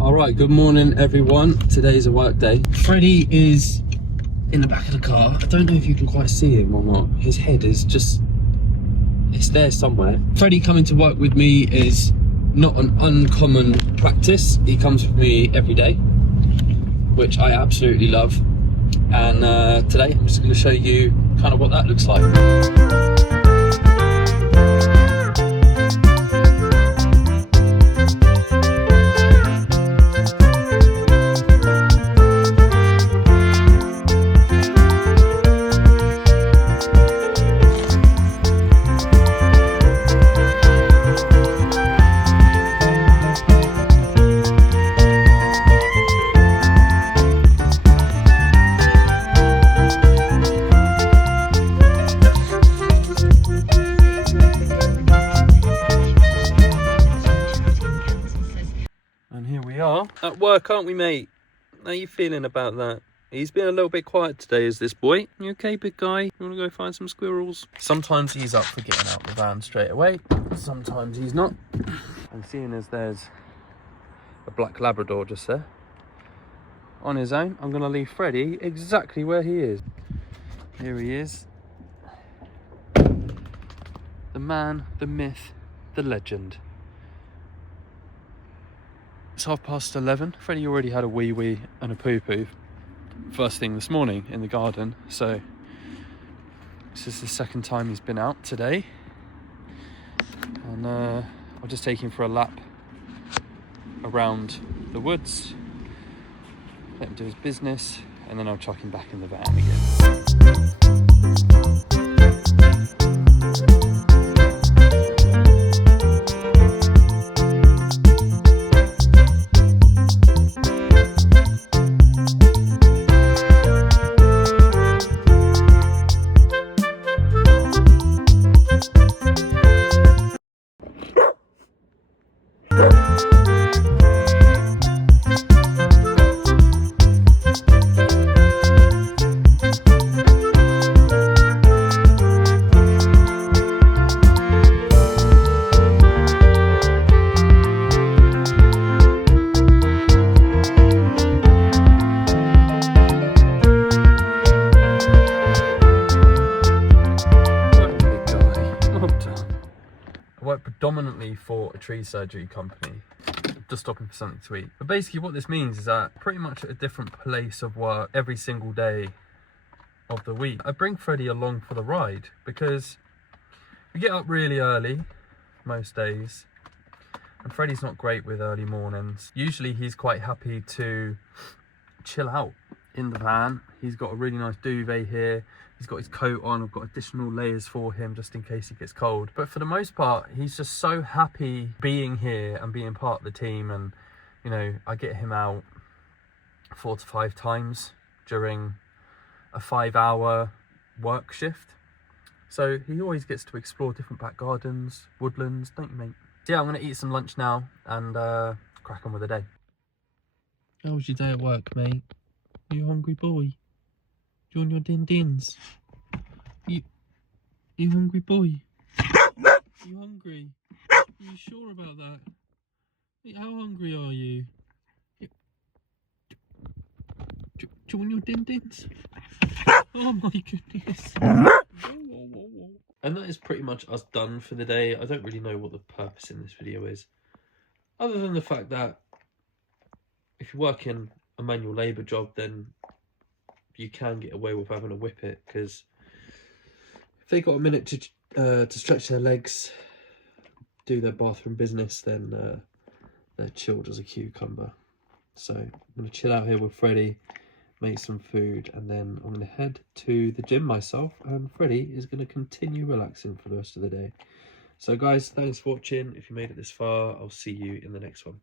Alright, good morning everyone. Today's a work day. Freddie is in the back of the car. I don't know if you can quite see him or not. His head is just, it's there somewhere. Freddie coming to work with me is not an uncommon practice. He comes with me every day, which I absolutely love. And today I'm just going to show you kind of what that looks like. And here we are at work, aren't we, mate? How you feeling about that? He's been a little bit quiet today, is this boy? You okay, big guy? You want to go find some squirrels? Sometimes he's up for getting out the van straight away. Sometimes he's not. And seeing as there's a black Labrador just there on his own, I'm going to leave Freddie exactly where he is. Here he is. The man, the myth, the legend. It's 11:30. Freddie already had a wee and a poo first thing this morning in the garden, so this is the second time he's been out today. And I'll just take him for a lap around the woods, let him do his business, and then I'll chuck him back in the van again. I work predominantly for a tree surgery company, just stopping for something to eat. But basically what this means is that pretty much at a different place of work every single day of the week. I bring Freddie along for the ride because we get up really early most days, and Freddie's not great with early mornings. Usually he's quite happy to chill out in the van. He's got a really nice duvet here. He's got his coat on. I've got additional layers for him just in case he gets cold. But for the most part, he's just so happy being here and being part of the team. And, you know, I get him out 4 to 5 times during a 5-hour work shift. So he always gets to explore different back gardens, woodlands, don't you, mate? So yeah, I'm going to eat some lunch now and crack on with the day. How was your day at work, mate? Are you a hungry boy? You on your din-dins? You hungry boy? You hungry? Are you sure about that? How hungry are you? Do you want your din-dins? Oh my goodness. And that is pretty much us done for the day. I don't really know what the purpose in this video is, other than the fact that if you work in a manual labour job, then you can get away with having a whippet, because if they got a minute to stretch their legs, do their bathroom business, then they're chilled as a cucumber. So I'm going to chill out here with Freddie, make some food, and then I'm going to head to the gym myself, and Freddie is going to continue relaxing for the rest of the day. So guys, thanks for watching. If you made it this far, I'll see you in the next one.